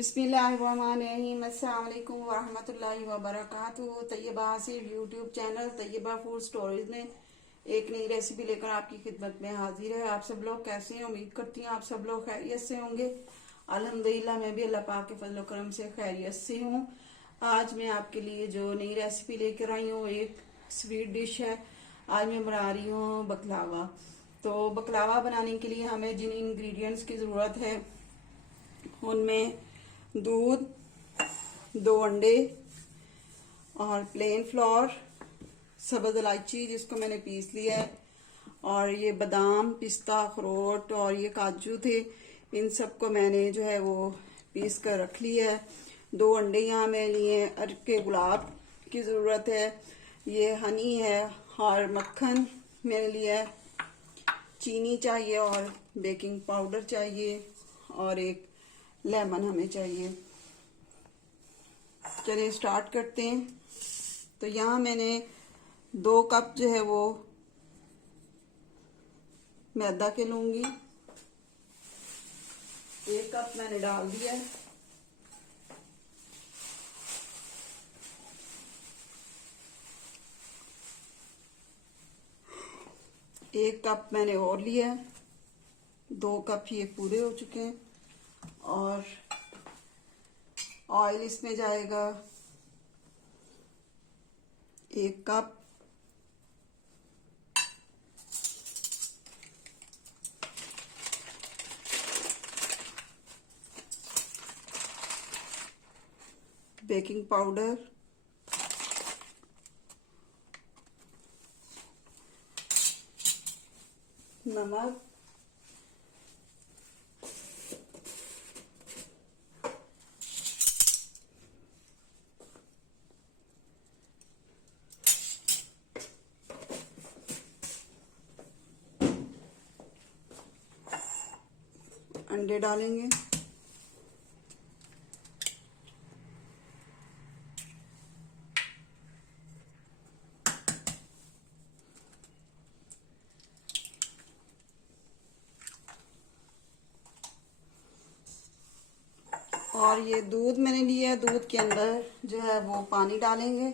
बिस्मिल्लाहिर्रहमानिर्रहीम। अस्सलाम वालेकुम वरहमतुल्लाहि वबरकातुहू। Taiyaba Asif YouTube channel Taiyaba food stories में एक नई रेसिपी लेकर आपकी खिदमत में हाजिर है। आप सब लोग कैसे हैं? उम्मीद करती हूँ आप सब लोग खैरियत से होंगे। अल्हम्दुलिल्लाह मैं भी अल्लाह पाक के फजल करम से खैरियत से हूँ। आज मैं आपके लिए जो नई रेसिपी लेकर आई हूँ एक स्वीट डिश है। आज मैं बना रही हूँ बकलावा। तो बकलावा बनाने के लिए हमें जिन इंग्रेडिएंट्स की ज़रूरत है उनमें दूध, 2 अंडे और प्लेन फ्लोर, सब्ज़ इलायची जिसको मैंने पीस लिया है, और ये बादाम, पिस्ता, अखरोट और ये काजू थे, इन सब को मैंने जो है वो पीस कर रख लिया है। 2 अंडे यहाँ मैं लिए, अर्क के गुलाब की ज़रूरत है, ये हनी है और मक्खन मैंने लिया है, चीनी चाहिए और बेकिंग पाउडर चाहिए और एक लेमन हमें चाहिए। चलिए स्टार्ट करते हैं। तो यहाँ मैंने 2 कप जो है वो मैदा के लूंगी। 1 कप मैंने डाल दिया है। एक कप मैंने और लिया है। 2 कप ये पूरे हो चुके हैं। और ऑयल इसमें जाएगा 1 कप। बेकिंग पाउडर, नमक, अंडे डालेंगे, और ये दूध मैंने लिया है। दूध के अंदर जो है वो पानी डालेंगे।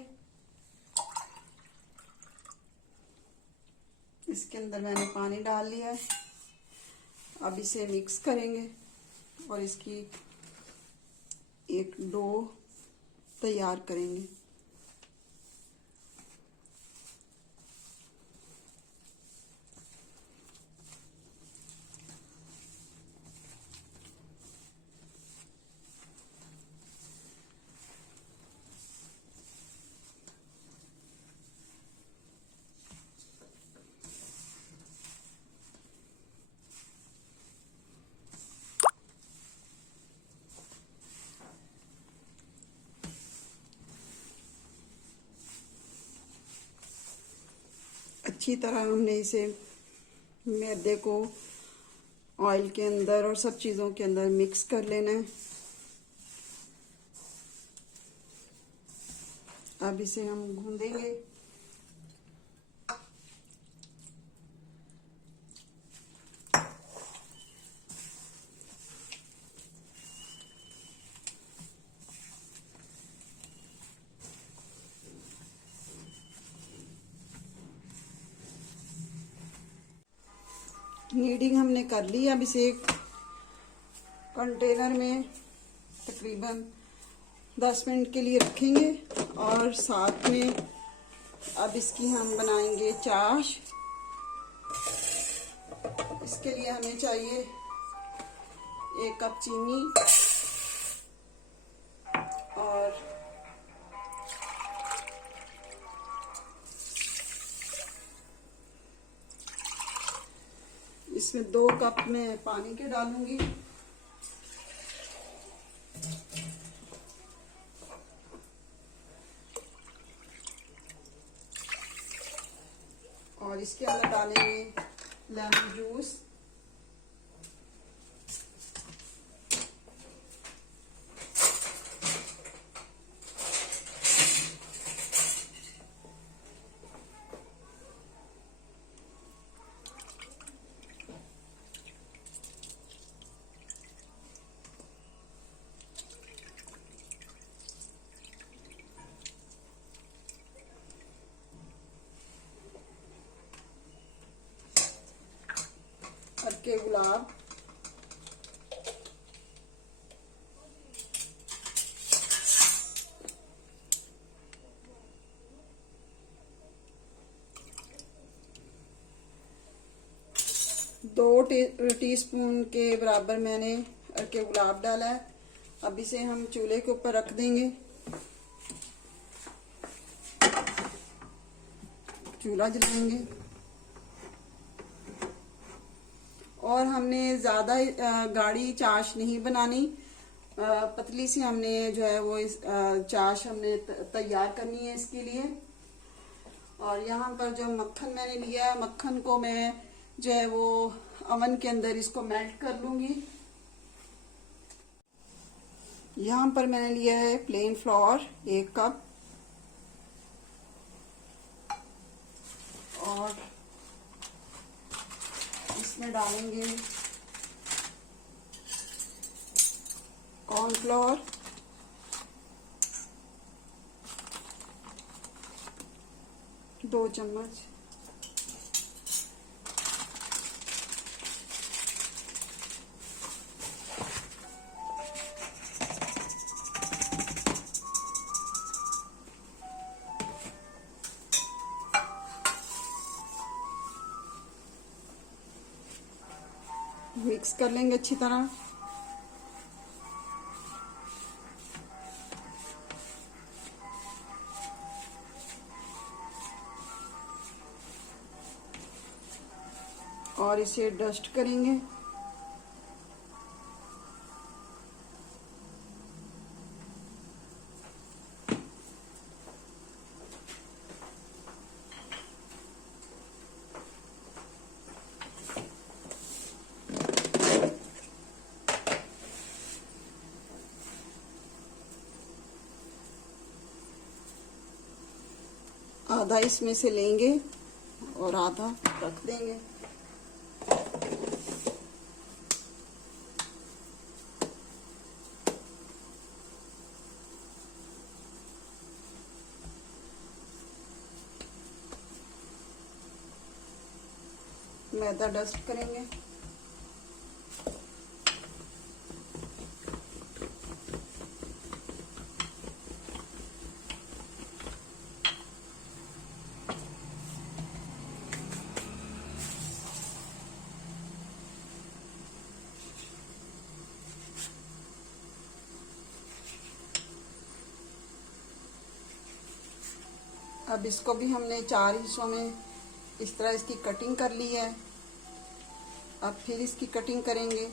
इसके अंदर मैंने पानी डाल लिया है। अब इसे मिक्स करेंगे और इसकी एक डो तैयार करेंगे। अच्छी तरह हमने इसे मैदे को ऑयल के अंदर और सब चीज़ों के अंदर मिक्स कर लेना है। अब इसे हम गूंदेंगे। नीडिंग हमने कर ली। अब इसे एक कंटेनर में तकरीबन 10 मिनट के लिए रखेंगे और साथ में अब इसकी हम बनाएंगे चाश। इसके लिए हमें चाहिए 1 कप चीनी और इसमें 2 कप में पानी के डालूंगी। और इसके अंदर डालेंगे लेमन जूस। के गुलाब। दो टीस्पून के बराबर मैंने अरके गुलाब डाला है। अब इसे हम चूल्हे के ऊपर रख देंगे। चूल्हा जलाएंगे और हमने ज्यादा गाढ़ी चाश नहीं बनानी, पतली सी हमने जो है वो इस चाश हमने तैयार करनी है इसके लिए। और यहाँ पर जो मक्खन मैंने लिया है, मक्खन को मैं जो है वो अवन के अंदर इसको मेल्ट कर लूंगी। यहाँ पर मैंने लिया है प्लेन फ्लावर 1 कप और इसमें डालेंगे कॉर्नफ्लोर, दो चम्मच, मिक्स कर लेंगे अच्छी तरह। और इसे डस्ट करेंगे। आधा इसमें से लेंगे और आधा रख देंगे। मैदा डस्ट करेंगे। अब इसको भी हमने 4 हिस्सों में इस तरह इसकी कटिंग कर ली है। अब फिर इसकी कटिंग करेंगे।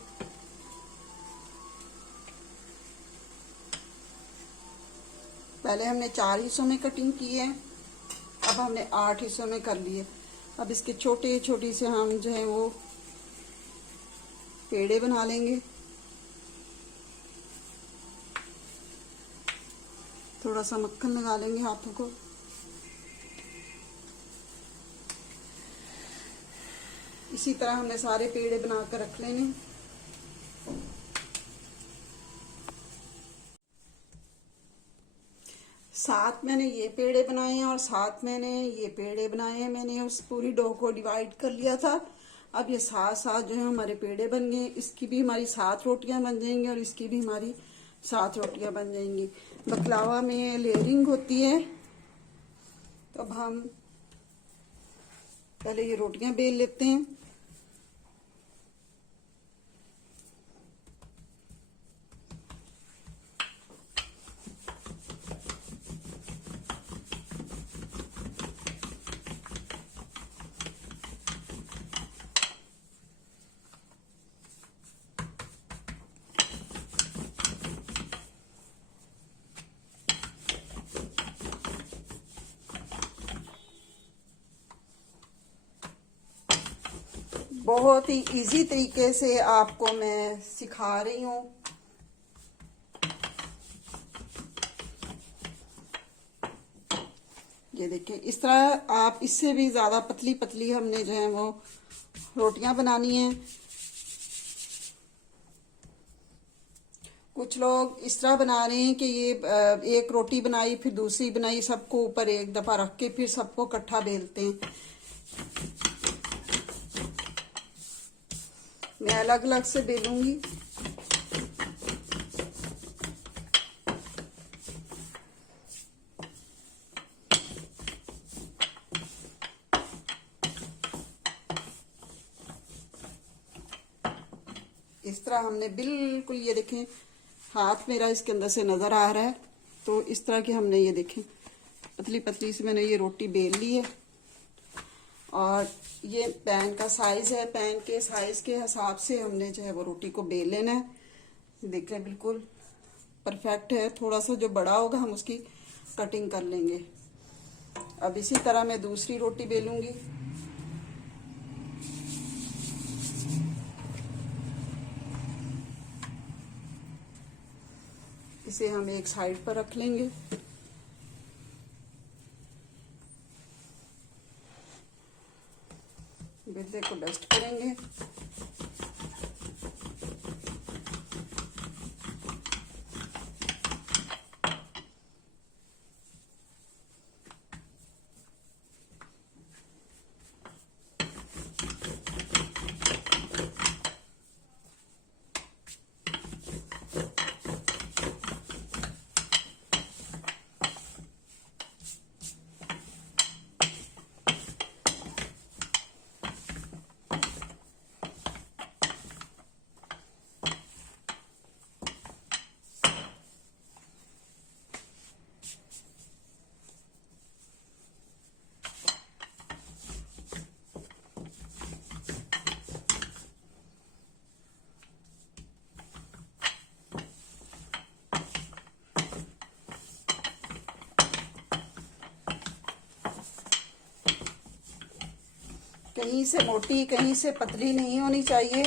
पहले हमने 4 हिस्सों में कटिंग की है, अब हमने 8 हिस्सों में कर लिए। अब इसके छोटे छोटी से हम जो है वो पेड़े बना लेंगे। थोड़ा सा मक्खन लगा लेंगे हाथों को। इसी तरह हमने सारे पेड़े बनाकर रख लेने। सात मैंने ये पेड़े बनाए हैं और 7 मैंने ये पेड़े बनाए हैं। मैंने उस पूरी डो को डिवाइड कर लिया था। अब ये 7 जो है हमारे पेड़े बन गए। इसकी भी हमारी 7 रोटियां बन जाएंगी और इसकी भी हमारी 7 रोटियां बन जाएंगी। बकलावा में लेयरिंग होती है। तो अब हम पहले ये रोटियां बेल लेते हैं। बहुत ही इजी तरीके से आपको मैं सिखा रही हूँ। ये देखिए, इस तरह आप इससे भी ज्यादा पतली पतली हमने जो है वो रोटियां बनानी है। कुछ लोग इस तरह बना रहे हैं कि ये एक रोटी बनाई फिर दूसरी बनाई, सबको ऊपर एक दफा रख के फिर सबको इकट्ठा बेलते हैं। मैं अलग अलग से बेलूंगी। इस तरह हमने बिल्कुल, ये देखें हाथ मेरा इसके अंदर से नजर आ रहा है, तो इस तरह की हमने ये देखें पतली पतली से मैंने ये रोटी बेल ली है। और ये पैन का साइज है, पैन के साइज के हिसाब से हमने जो है वो रोटी को बेल लेना है। देखें बिल्कुल परफेक्ट है। थोड़ा सा जो बड़ा होगा हम उसकी कटिंग कर लेंगे। अब इसी तरह मैं दूसरी रोटी बेलूंगी। इसे हम एक साइड पर रख लेंगे। बेले को डस्ट करेंगे। कहीं से मोटी कहीं से पतली नहीं होनी चाहिए।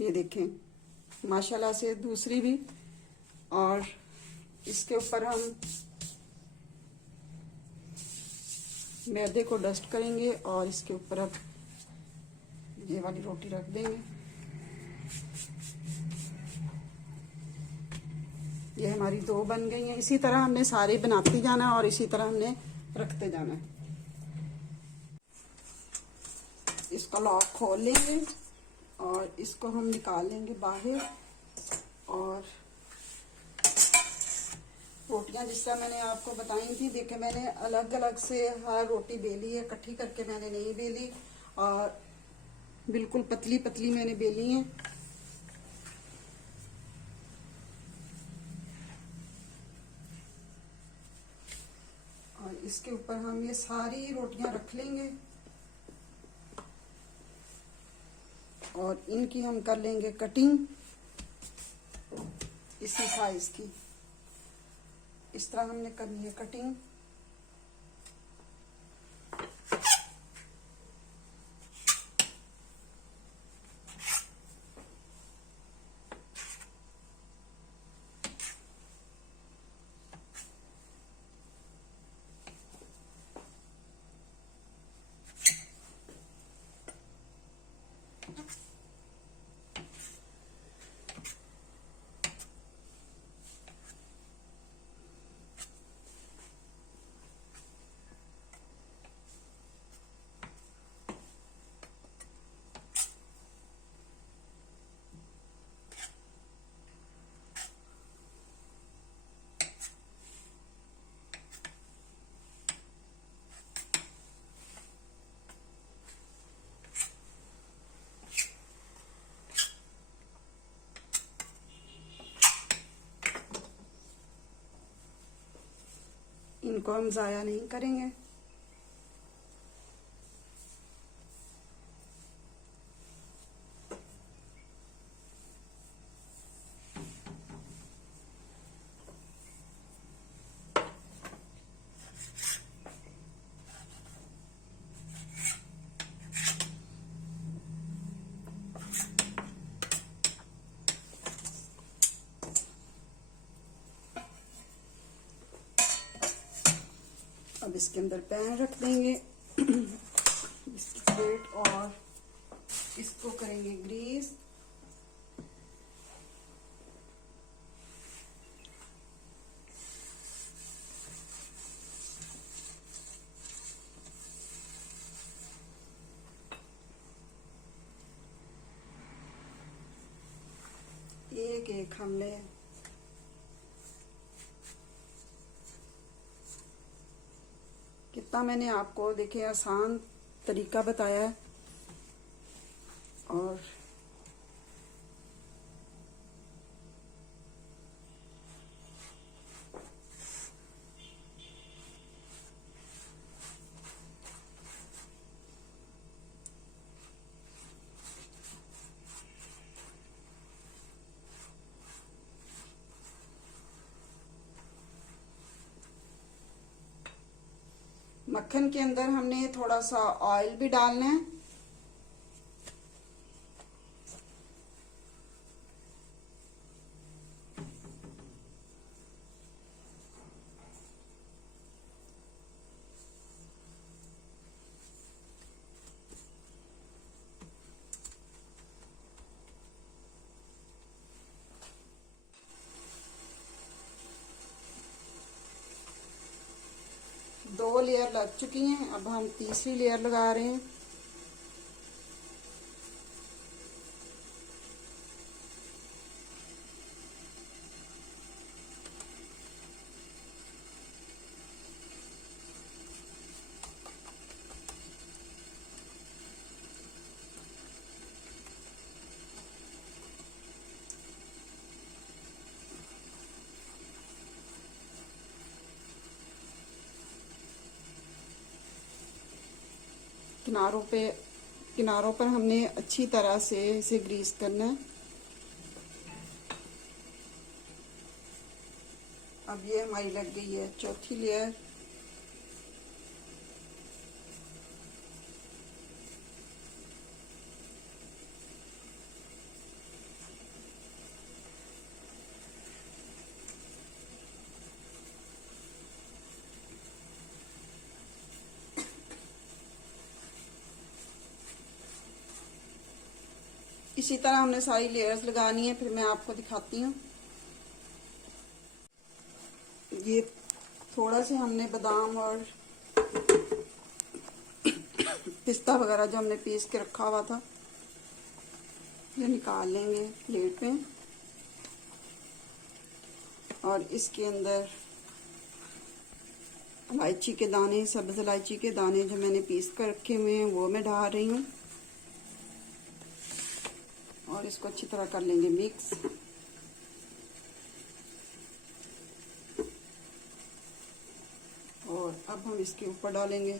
ये देखें माशाल्लाह से दूसरी भी। और इसके ऊपर हम मैदे को डस्ट करेंगे और इसके ऊपर अब ये वाली रोटी रख देंगे। ये हमारी दो बन गई हैं। इसी तरह हमने सारे बनाते जाना और इसी तरह हमने रखते जाना है। इसका लॉक खोल लेंगे और इसको हम निकाल लेंगे बाहर। और रोटियां जिस तरह मैंने आपको बताई थी, देखे मैंने अलग अलग से हर रोटी बेली है, इकट्ठी करके मैंने नहीं बेली। और बिल्कुल पतली पतली मैंने बेली है। और इसके ऊपर हम ये सारी रोटियां रख लेंगे और इनकी हम कर लेंगे कटिंग इसी साइज की। इस तरह हमने करनी है कटिंग। इनको हम ज़ाया नहीं करेंगे। अब इसके अंदर पैन रख देंगे इसकी प्लेट और इसको करेंगे ग्रीस। केक हमने कितना मैंने आपको देखिए आसान तरीका बताया है। और मक्खन के अंदर हमने थोड़ा सा ऑयल भी डालना है। दो लेयर लग चुकी हैं, अब हम तीसरी लेयर लगा रहे हैं। किनारों पर हमने अच्छी तरह से इसे ग्रीस करना है। अब ये हमारी लग गई है चौथी लेयर। इसी तरह हमने सारी लेयर्स लगानी है, फिर मैं आपको दिखाती हूँ। ये थोड़ा से हमने बादाम और पिस्ता वगैरह जो हमने पीस के रखा हुआ था ये निकाल लेंगे प्लेट में। और इसके अंदर इलायची के दाने, सब्ज इलायची के दाने जो मैंने पीस कर रखे हुए हैं वो मैं डाल रही हूँ। और इसको अच्छी तरह कर लेंगे मिक्स। और अब हम इसके ऊपर डालेंगे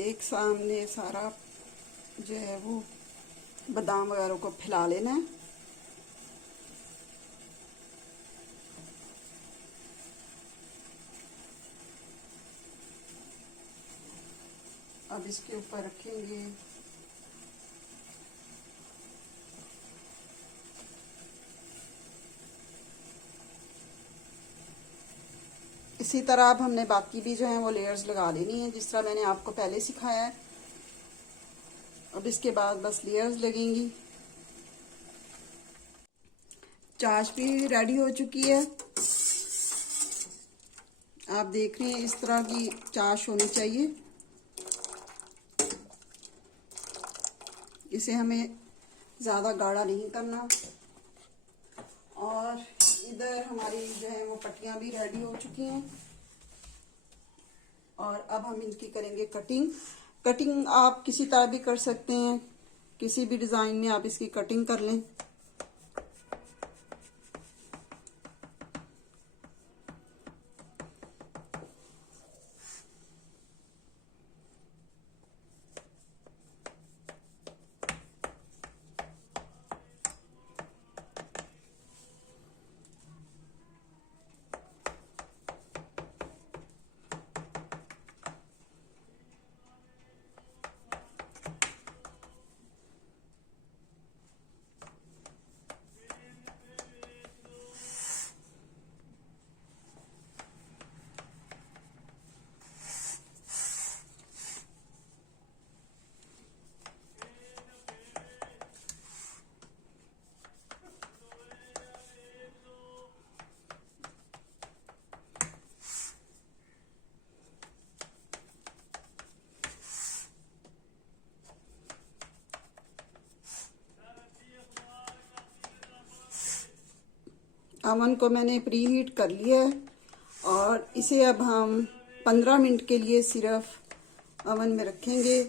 एक सामने सारा जो है वो बादाम वगैरह को फैला लेना है। अब इसके ऊपर रखेंगे इसी तरह अब हमने बाकी भी जो है वो लेयर्स लगा लेनी है जिस तरह मैंने आपको पहले सिखाया है। अब इसके बाद बस लेयर्स लगेंगी। चाश भी रेडी हो चुकी है। आप देख रहे हैं इस तरह की चाश होनी चाहिए। इसे हमें ज़्यादा गाढ़ा नहीं करना। और इधर हमारी जो है वो पट्टियाँ भी रेडी हो चुकी हैं। और अब हम इनकी करेंगे कटिंग आप किसी तरह भी कर सकते हैं, किसी भी डिज़ाइन में आप इसकी कटिंग कर लें। अवन को मैंने प्री हीट कर लिया है और इसे अब हम 15 मिनट के लिए सिर्फ अवन में रखेंगे।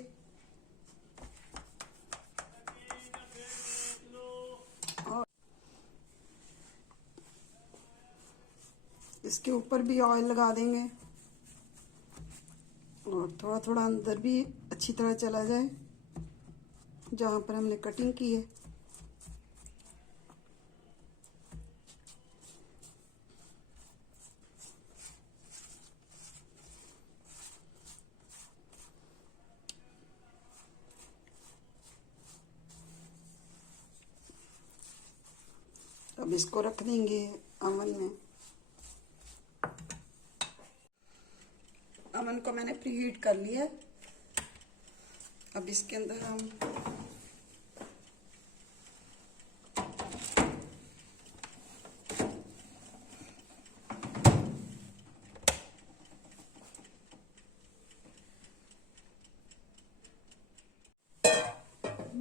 और इसके ऊपर भी ऑयल लगा देंगे और थोड़ा थोड़ा अंदर भी अच्छी तरह चला जाए जहाँ पर हमने कटिंग की है। अब इसको रख देंगे अवन में। अवन को मैंने प्री हीट कर लिया। अब इसके अंदर हम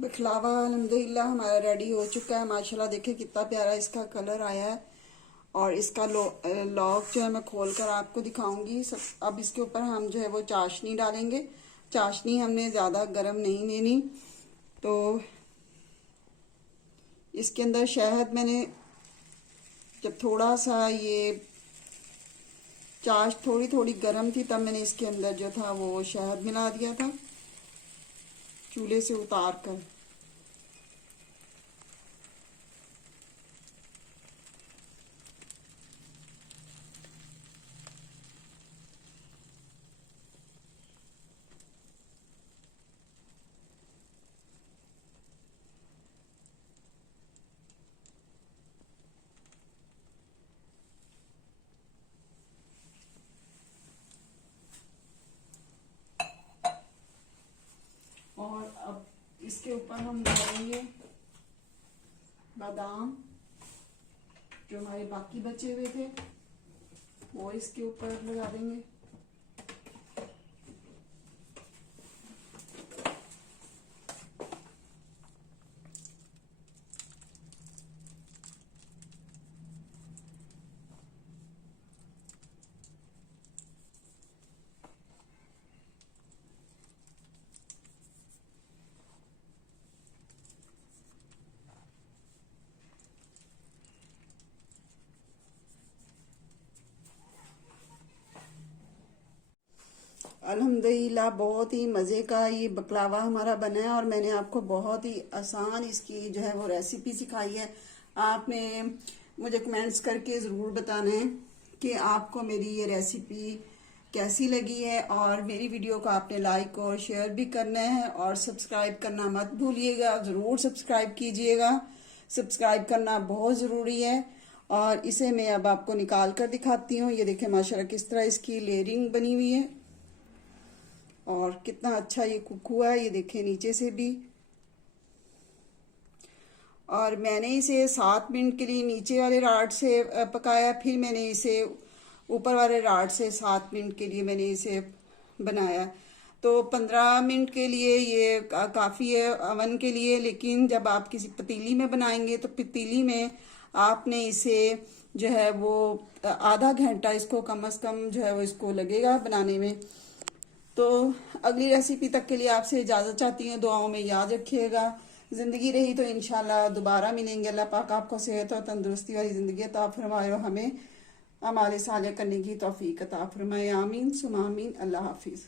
बखलावा अल्हम्दुलिल्लाह हमारा रेडी हो चुका है। माशाल्लाह देखिए कितना प्यारा इसका कलर आया है। और इसका लॉक जो है मैं खोल कर आपको दिखाऊंगी सब। अब इसके ऊपर हम जो है वो चाशनी डालेंगे। चाशनी हमने ज़्यादा गर्म नहीं लेनी। तो इसके अंदर शहद मैंने जब थोड़ा सा ये चाश थोड़ी थोड़ी गर्म थी तब मैंने इसके अंदर जो था वो शहद मिला दिया था चूल्हे से उतार कर। और अब इसके ऊपर हम डालेंगे बादाम जो हमारे बाकी बचे हुए थे वो इसके ऊपर लगा देंगे। अल्हम्दुलिल्लाह बहुत ही मज़े का ये बकलावा हमारा बना है। और मैंने आपको बहुत ही आसान इसकी जो है वो रेसिपी सिखाई है। आपने मुझे कमेंट्स करके ज़रूर बताना है कि आपको मेरी ये रेसिपी कैसी लगी है। और मेरी वीडियो को आपने लाइक और शेयर भी करना है और सब्सक्राइब करना मत भूलिएगा। ज़रूर सब्सक्राइब कीजिएगा, सब्सक्राइब करना बहुत ज़रूरी है। और इसे मैं अब आपको निकाल कर दिखाती हूँ। ये देखें माशाल्लाह किस तरह इसकी लेयरिंग बनी हुई है और कितना अच्छा ये कुक हुआ है। ये देखें नीचे से भी। और मैंने इसे 7 मिनट के लिए नीचे वाले राड से पकाया, फिर मैंने इसे ऊपर वाले राड से 7 मिनट के लिए मैंने इसे बनाया। तो 15 मिनट के लिए ये काफ़ी है अवन के लिए। लेकिन जब आप किसी पतीली में बनाएंगे तो पतीली में आपने इसे जो है वो आधा घंटा इसको कम से कम जो है वो इसको लगेगा बनाने में। तो अगली रेसिपी तक के लिए आपसे इजाज़त चाहती हूँ। दुआओं में याद रखिएगा। ज़िंदगी रही तो इंशाल्लाह दोबारा मिलेंगे। अल्लाह पाक आपको सेहत और तंदुरुस्ती वाली ज़िंदगी अता फरमाए और हमें अमाल साले करने की तौफीक अता फरमाए। आमीन सुमा आमीन। अल्लाह हाफिज़।